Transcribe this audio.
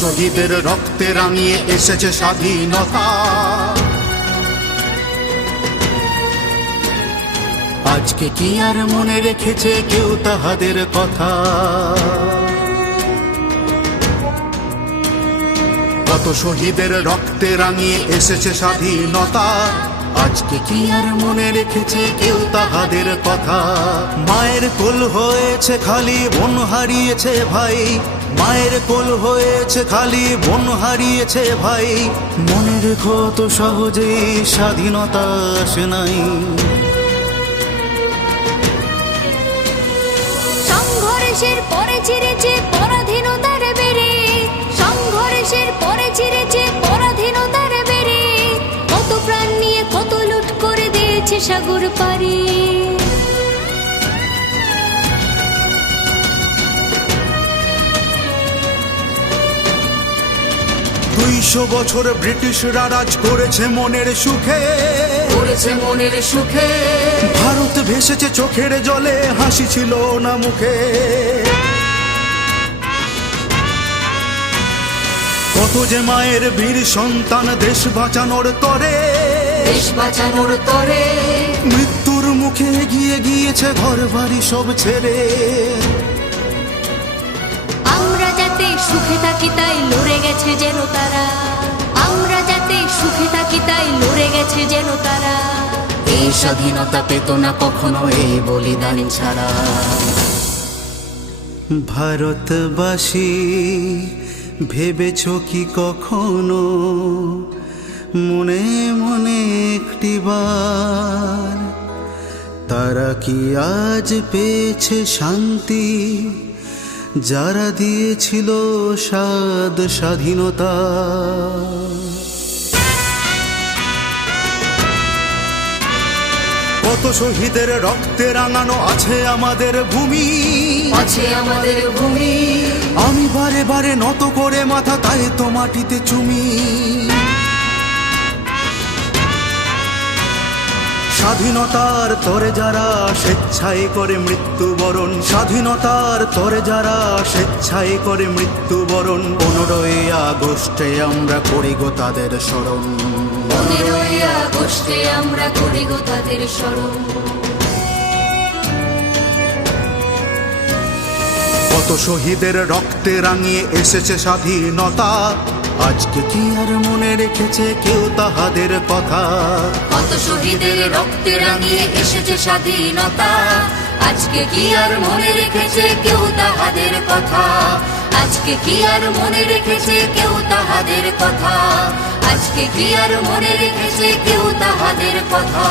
শহীদের রক্তে রাঙিয়ে এসেছে স্বাধীনতা। আজকে কি আর মনে রেখেছে কেউ তাহাদের কথা? কত শহীদের রক্তে রাঙিয়ে এসেছে স্বাধীনতা। আজকে কি আর মনে রেখেছে কেউ তাহাদের কথা? মায়ের কোল হয়েছে খালি, বোন হারিয়েছে ভাই। মায়ের কোল হয়েছে খালি, বোন হারিয়েছে ভাই। মনে রেখো তো সহজেই স্বাধীনতা আসে নাই। সংঘর্ষের পরে চিরেছে পরাধীনতার বেড়ে, সংঘর্ষের পরে চিরেছে পরাধীনতার বেড়ে। কত প্রাণ নিয়ে কত লুট করে দিয়েছে সাগর পাড়ি। 200 বছর ব্রিটিশরা রাজ করেছে মনের সুখে, করেছে মনের সুখে। ভারত ভেসেছে চোখের জলে, হাসি ছিল না মুখে। কত যে মায়ের বীর সন্তান দেশ বাঁচানোর তরে, দেশ বাঁচানোর তরে মৃত্যুর মুখে এগিয়ে গিয়েছে ঘর বাড়ি সব ছেড়ে। আমরা যাতে সুখে থাকি তাই লড়ে গেছে যেন তারা, আমরা যাতে সুখে থাকি তাই লড়ে গেছে যেন তারা। এই স্বাধীনতা পেত না কখনো এই বলিদান ছাড়া। ভারতবাসী ভেবেছ কি কখনো মনে মনে একটিবার, তারা কি আজ পেয়েছে শান্তি যারা দিয়েছিল স্বাধীনতা? কত শহীদের রক্তে রাঙানো আছে আমাদের ভূমি, আছে আমাদের ভূমি। আমি বারে বারে নত করে মাথা, তাই তো মাটিতে চুমি। স্বাধীনতার তরে যারা স্বেচ্ছায় করে মৃত্যুবরণ, স্বাধীনতার তরে যারা স্বেচ্ছায় করে মৃত্যুবরণ। 15ই আগস্টে আমরা করি গো তাদের স্মরণ, 15ই আগস্টে আমরা করি গো তাদের স্মরণ। কত শহীদের রক্তে রাঙিয়ে এসেছে স্বাধীনতা। আজকে কি আর মনে রেখেছে কেউ তাহাদের কথা? কত শহীদের রক্তে রাঙিয়ে এসেছে স্বাধীনতা। আজকে কি আর মনে রেখেছে কেউ তাহাদের কথা? আজকে কি আর মনে রেখেছে কেউ তাহাদের কথা? আজকে কি আর মনে রেখেছে কেউ তাহাদের কথা?